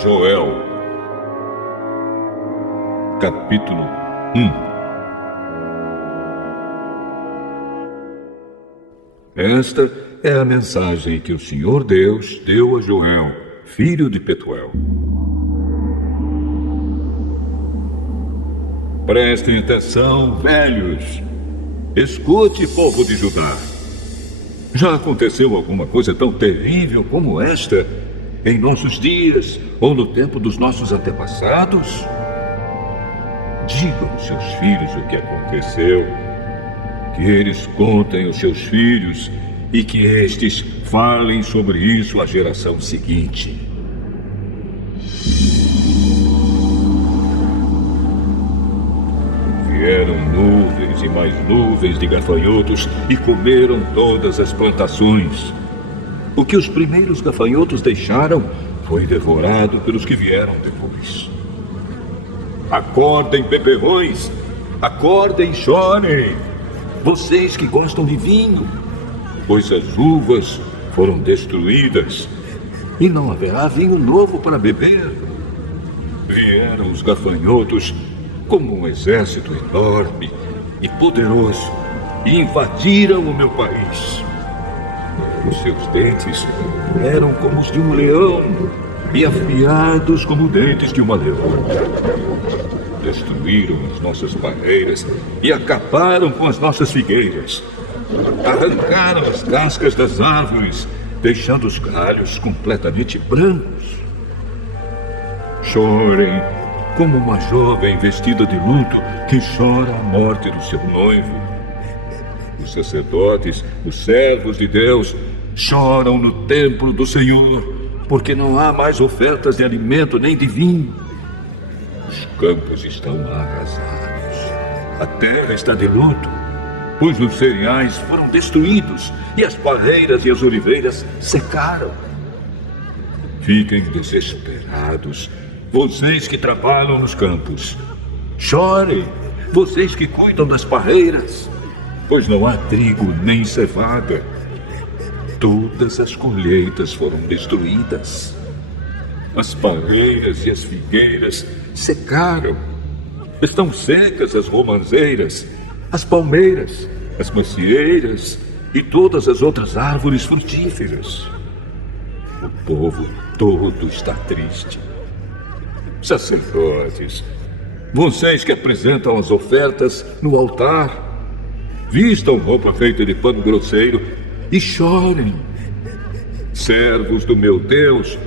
Joel, capítulo 1. Esta é a mensagem que o Senhor Deus deu a Joel, filho de Petuel. Prestem atenção, velhos. Escute, povo de Judá. Já aconteceu alguma coisa tão terrível como esta em nossos dias ou no tempo dos nossos antepassados? Digam aos seus filhos o que aconteceu, que eles contem aos seus filhos e que estes falem sobre isso à geração seguinte. Vieram nuvens e mais nuvens de gafanhotos e comeram todas as plantações. O que os primeiros gafanhotos deixaram foi devorado pelos que vieram depois. Acordem, beberrões! Acordem e chorem! Vocês que gostam de vinho, pois as uvas foram destruídas e não haverá vinho novo para beber. Vieram os gafanhotos como um exército enorme e poderoso e invadiram o meu país. Os seus dentes eram como os de um leão e afiados como dentes de uma leoa. Destruíram as nossas barreiras e acabaram com as nossas figueiras. Arrancaram as cascas das árvores, deixando os galhos completamente brancos. Chorem como uma jovem vestida de luto que chora a morte do seu noivo. Os sacerdotes, os servos de Deus, choram no templo do Senhor, porque não há mais ofertas de alimento nem de vinho. Os campos estão arrasados. A terra está de luto, pois os cereais foram destruídos e as palheiras e as oliveiras secaram. Fiquem desesperados, vocês que trabalham nos campos. Chorem, vocês que cuidam das parreiras, pois não há trigo nem cevada. Todas as colheitas foram destruídas. As parreiras e as figueiras secaram. Estão secas as romãzeiras, as palmeiras, as macieiras e todas as outras árvores frutíferas. O povo todo está triste. Sacerdotes, vocês que apresentam as ofertas no altar, vistam roupa feita de pano grosseiro e chorem. Servos do meu Deus,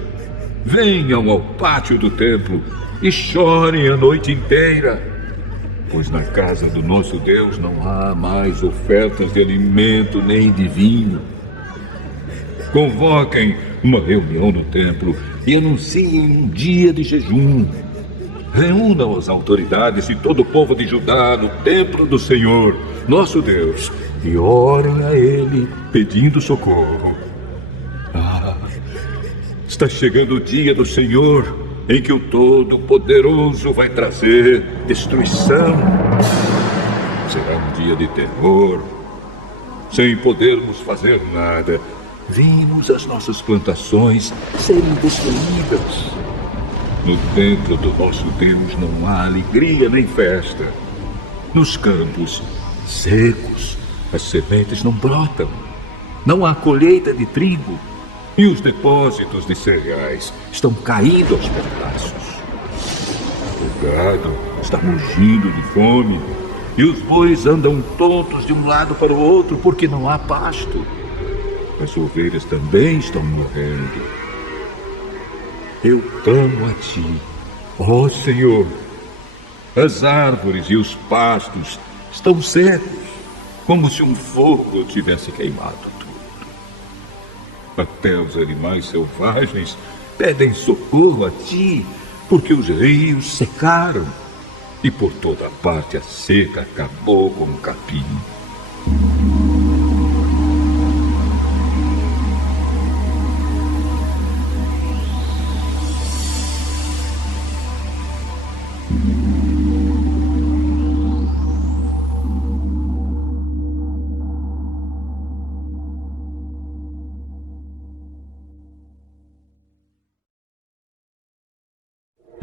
venham ao pátio do templo e chorem a noite inteira, pois na casa do nosso Deus não há mais ofertas de alimento nem de vinho. Convoquem uma reunião no templo e anunciem um dia de jejum. Reúnam as autoridades e todo o povo de Judá no templo do Senhor, nosso Deus, e orem a Ele pedindo socorro. Está chegando o dia do Senhor, em que o Todo-Poderoso vai trazer destruição. Será um dia de terror. Sem podermos fazer nada, vimos as nossas plantações serem destruídas. No templo do nosso Deus não há alegria nem festa. Nos campos secos, as sementes não brotam. Não há colheita de trigo. E os depósitos de cereais estão caindo aos pedaços. O gado está mugindo de fome. E os bois andam tontos de um lado para o outro porque não há pasto. As ovelhas também estão morrendo. Eu clamo a ti, ó Senhor. As árvores e os pastos estão secos, como se um fogo tivesse queimado. Até os animais selvagens pedem socorro a ti, porque os rios secaram e por toda parte a seca acabou com o capim.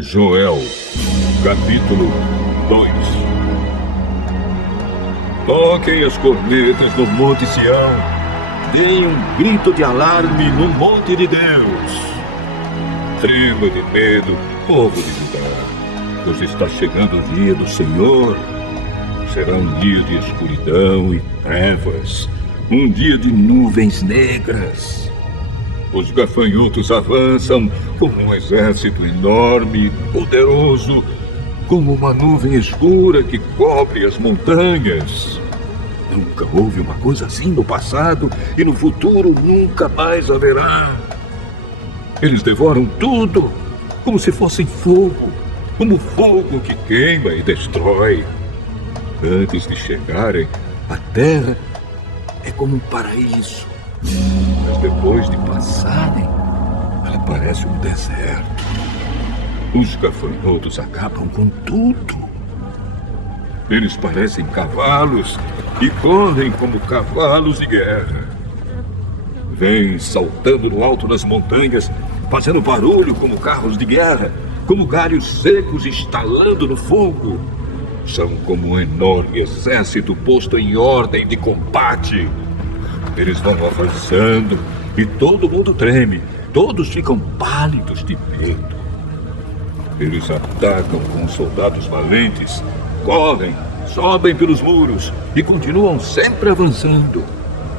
Joel, capítulo 2. Toquem as cornetas no Monte Sião. Deem um grito de alarme no monte de Deus. Trema de medo, povo de Judá, pois está chegando o dia do Senhor. Será um dia de escuridão e trevas, um dia de nuvens negras. Os gafanhotos avançam como um exército enorme e poderoso, como uma nuvem escura que cobre as montanhas. Nunca houve uma coisa assim no passado e no futuro nunca mais haverá. Eles devoram tudo como se fossem fogo, como fogo que queima e destrói. Antes de chegarem, a terra é como um paraíso. Mas depois de passarem, ela parece um deserto. Os gafanhotos acabam com tudo. Eles parecem cavalos e correm como cavalos de guerra. Vêm saltando no alto das montanhas, fazendo barulho como carros de guerra, como galhos secos estalando no fogo. São como um enorme exército posto em ordem de combate. Eles vão avançando e todo mundo treme. Todos ficam pálidos de medo. Eles atacam com soldados valentes, correm, sobem pelos muros e continuam sempre avançando.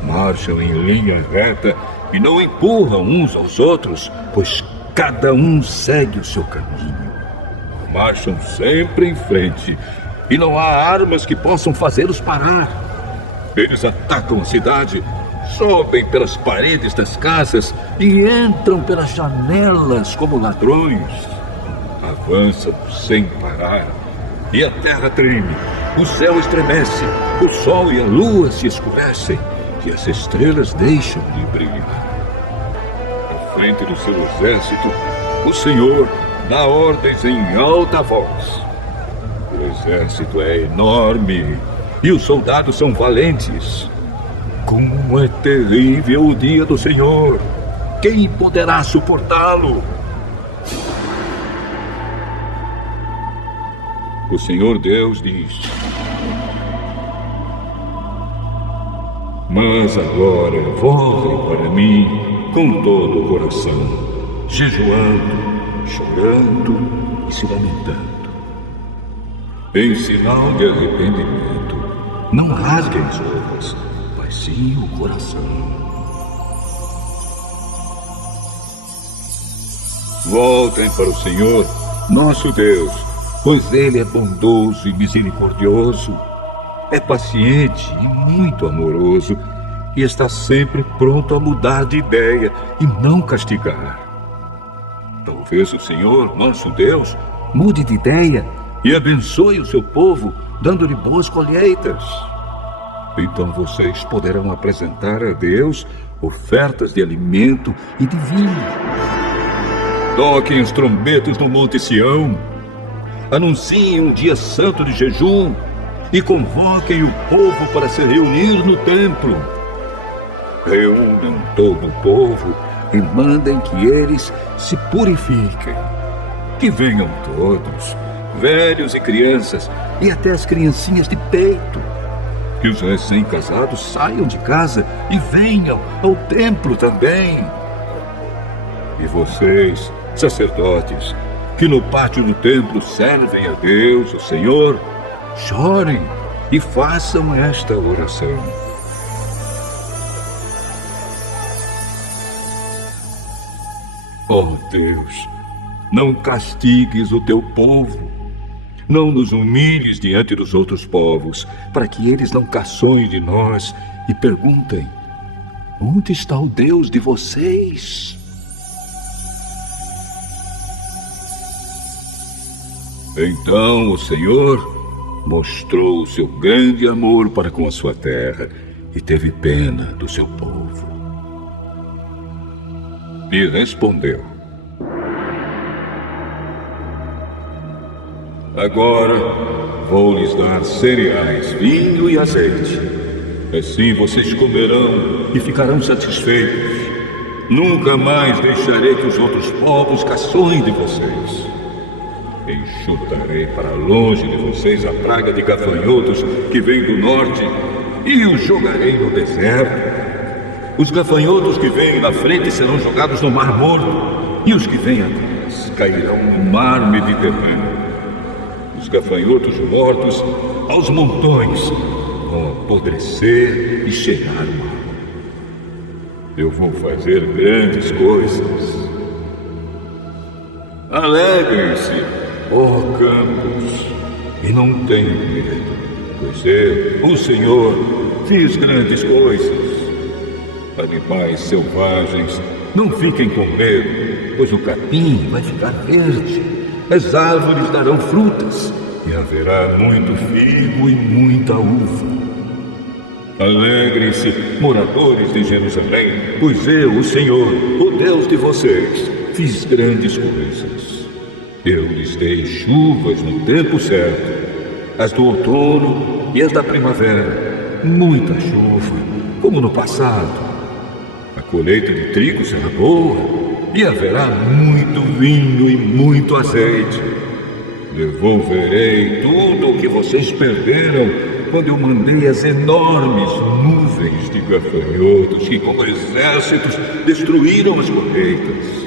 Marcham em linha reta e não empurram uns aos outros, pois cada um segue o seu caminho. Marcham sempre em frente e não há armas que possam fazê-los parar. Eles atacam a cidade, sobem pelas paredes das casas e entram pelas janelas como ladrões. Avançam sem parar e a terra treme, o céu estremece, o sol e a lua se escurecem e as estrelas deixam de brilhar. À frente do seu exército, o Senhor dá ordens em alta voz. O exército é enorme e os soldados são valentes. Como é terrível o dia do Senhor! Quem poderá suportá-lo? O Senhor Deus diz: mas agora voltem para mim com todo o coração, jejuando, chorando e se lamentando. Em sinal de arrependimento, não rasguem as roupas, mas sim o coração. Voltem para o Senhor, nosso Deus, pois Ele é bondoso e misericordioso, é paciente e muito amoroso, e está sempre pronto a mudar de ideia e não castigar. Talvez o Senhor, nosso Deus, mude de ideia e abençoe o seu povo, dando-lhe boas colheitas. Então vocês poderão apresentar a Deus ofertas de alimento e de vinho. Toquem os trombetas no Monte Sião. Anunciem um dia santo de jejum e convoquem o povo para se reunir no templo. Reúnam todo o povo e mandem que eles se purifiquem. Que venham todos, velhos e crianças, e até as criancinhas de peito. Que os recém-casados saiam de casa e venham ao templo também. E vocês, sacerdotes, que no pátio do templo servem a Deus, o Senhor, chorem e façam esta oração. Oh Deus, não castigues o teu povo. Não nos humilhes diante dos outros povos, para que eles não caçoem de nós e perguntem: onde está o Deus de vocês? Então o Senhor mostrou o seu grande amor para com a sua terra e teve pena do seu povo. E respondeu: agora vou lhes dar cereais, vinho e azeite. Assim vocês comerão e ficarão satisfeitos. Nunca mais deixarei que os outros povos caçoem de vocês. Enxutarei para longe de vocês a praga de gafanhotos que vem do norte e os jogarei no deserto. Os gafanhotos que vêm na frente serão jogados no Mar Morto e os que vêm atrás cairão no Mar Mediterrâneo. Os gafanhotos mortos aos montões vão apodrecer e cheirar mal. Eu vou fazer grandes coisas. Alegrem-se, ó campos, e não tenham medo, pois eu, o Senhor, fiz grandes coisas. Animais selvagens, não fiquem com medo, pois o capim vai ficar verde, as árvores darão frutas, e haverá muito figo e muita uva. Alegrem-se, moradores de Jerusalém, pois eu, o Senhor, o Deus de vocês, fiz grandes coisas. Eu lhes dei chuvas no tempo certo, as do outono e as da primavera, muita chuva, como no passado. A colheita de trigo será boa, e haverá muito vinho e muito azeite. Devolverei tudo o que vocês perderam quando eu mandei as enormes nuvens de gafanhotos que, como exércitos, destruíram as colheitas.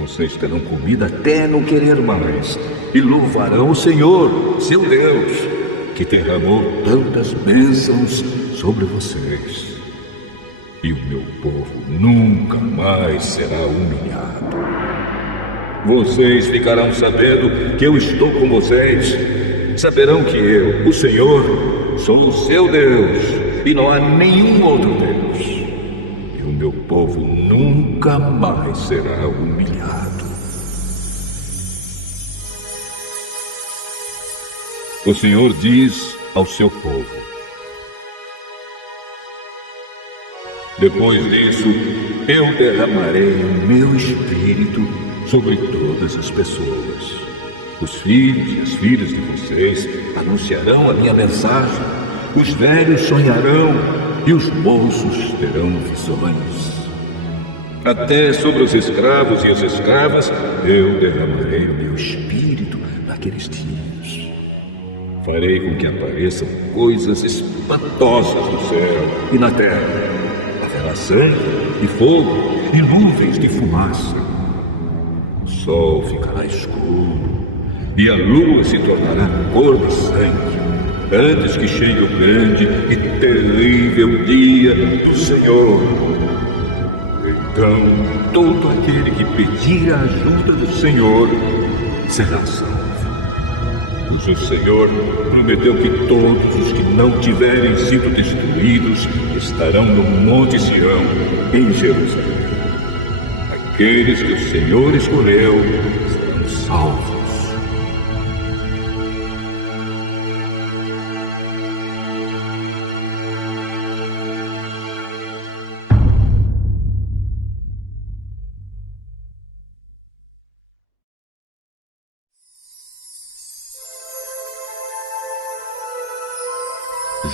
Vocês terão comida até não querer mais e louvarão o Senhor, seu Deus, que derramou tantas bênçãos sobre vocês. E o meu povo nunca mais será humilhado. Vocês ficarão sabendo que eu estou com vocês. Saberão que eu, o Senhor, sou o seu Deus e não há nenhum outro Deus. E o meu povo nunca mais será humilhado. O Senhor diz ao seu povo: depois disso, eu derramarei o meu espírito sobre todas as pessoas. Os filhos e as filhas de vocês anunciarão a minha mensagem. Os velhos sonharão e os moços terão visões. Até sobre os escravos e as escravas eu derramarei o meu espírito naqueles dias. Farei com que apareçam coisas espantosas no céu e na terra. Haverá sangue e fogo e nuvens de fumaça. O sol ficará escuro e a lua se tornará cor de sangue, antes que chegue o grande e terrível dia do Senhor. Então, todo aquele que pedir a ajuda do Senhor será salvo. Pois o Senhor prometeu que todos os que não tiverem sido destruídos estarão no Monte Sião, em Jerusalém. Aqueles que o Senhor escolheu serão salvos.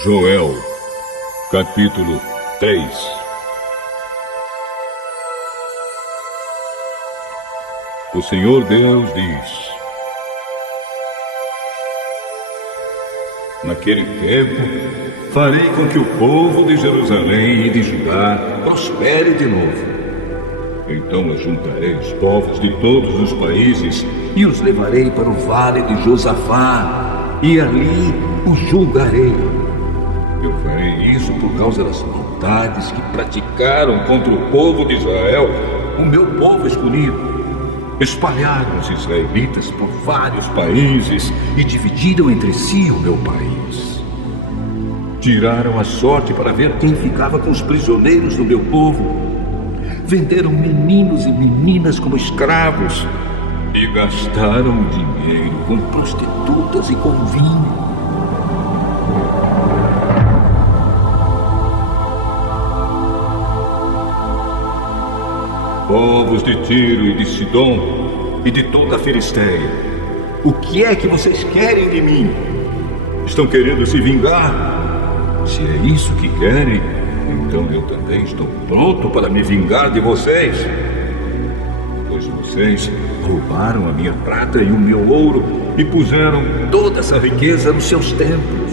Joel, capítulo 3. O Senhor Deus diz: naquele tempo, farei com que o povo de Jerusalém e de Judá prospere de novo. Então ajuntarei os povos de todos os países e os levarei para o vale de Josafá, e ali os julgarei. Eu farei isso por causa das maldades que praticaram contra o povo de Israel, o meu povo escolhido. Espalharam os israelitas por vários países e dividiram entre si o meu país. Tiraram a sorte para ver quem ficava com os prisioneiros do meu povo. Venderam meninos e meninas como escravos e gastaram dinheiro com prostitutas e com vinho. Povos de Tiro e de Sidom e de toda a Filisteia, o que é que vocês querem de mim? Estão querendo se vingar? Se é isso que querem, então eu também estou pronto para me vingar de vocês. Pois vocês roubaram a minha prata e o meu ouro e puseram toda essa riqueza nos seus templos.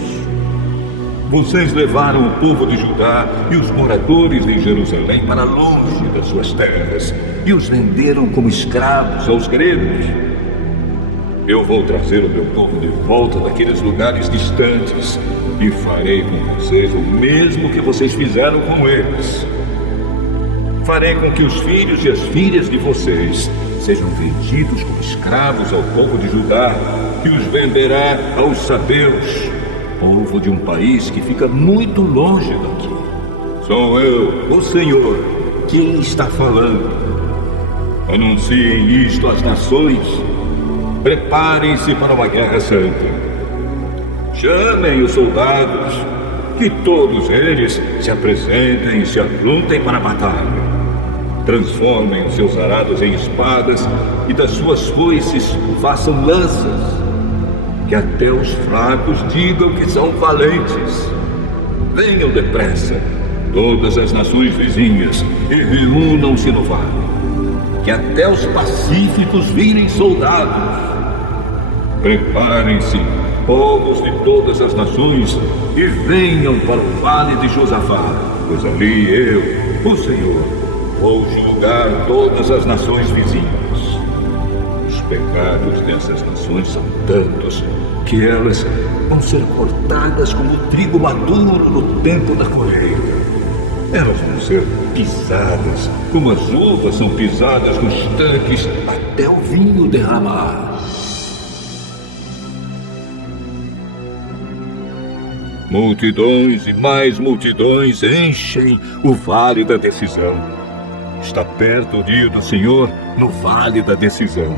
Vocês levaram o povo de Judá e os moradores em Jerusalém para longe das suas terras e os venderam como escravos aos gregos. Eu vou trazer o meu povo de volta daqueles lugares distantes e farei com vocês o mesmo que vocês fizeram com eles. Farei com que os filhos e as filhas de vocês sejam vendidos como escravos ao povo de Judá, que os venderá aos sabeus, povo de um país que fica muito longe daqui. Sou eu, o Senhor, quem está falando. Anunciem isto às nações. Preparem-se para uma guerra santa. Chamem os soldados, que todos eles se apresentem e se ajuntem para a batalha. Transformem os seus arados em espadas e das suas foices façam lanças. Que até os fracos digam que são valentes. Venham depressa, todas as nações vizinhas, e reúnam-se no vale. Que até os pacíficos virem soldados. Preparem-se, povos de todas as nações, e venham para o vale de Josafá, pois ali eu, o Senhor, vou julgar todas as nações vizinhas. Os pecados dessas nações são tantos que elas vão ser cortadas como trigo maduro no tempo da colheita. Elas vão ser pisadas como as uvas são pisadas nos tanques até o vinho derramar. Multidões e mais multidões enchem o vale da decisão. Está perto o dia do Senhor no vale da decisão.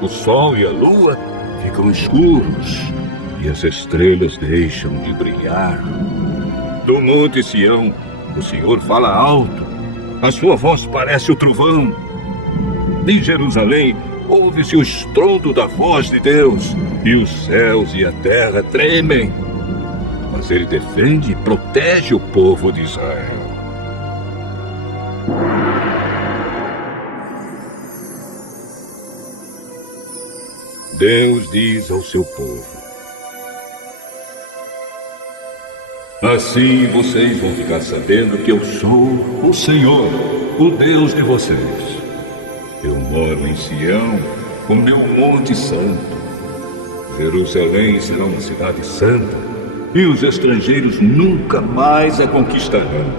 O sol e a lua ficam escuros e as estrelas deixam de brilhar. Do monte Sião, o Senhor fala alto. A sua voz parece o trovão. Em Jerusalém, ouve-se o estrondo da voz de Deus, e os céus e a terra tremem. Mas ele defende e protege o povo de Israel. Deus diz ao seu povo: assim vocês vão ficar sabendo que eu sou o Senhor, o Deus de vocês. Eu moro em Sião, o meu monte santo. Jerusalém será uma cidade santa, e os estrangeiros nunca mais a conquistarão.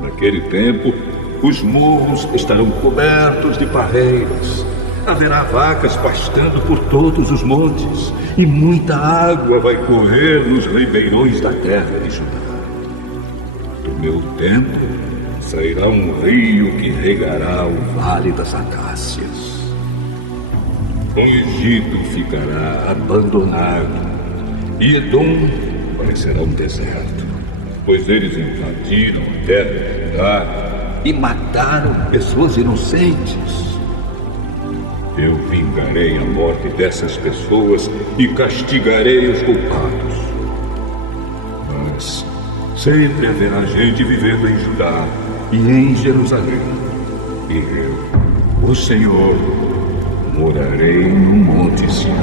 Naquele tempo, os morros estarão cobertos de parreiras. Haverá vacas pastando por todos os montes, e muita água vai correr nos ribeirões da terra de Judá. Do meu templo sairá um rio que regará o vale das acácias. O Egito ficará abandonado, e Edom parecerá um deserto, pois eles invadiram a terra de Judá e mataram pessoas inocentes. Eu vingarei a morte dessas pessoas e castigarei os culpados. Mas sempre haverá gente vivendo em Judá e em Jerusalém. E eu, o Senhor, morarei no Monte Sião.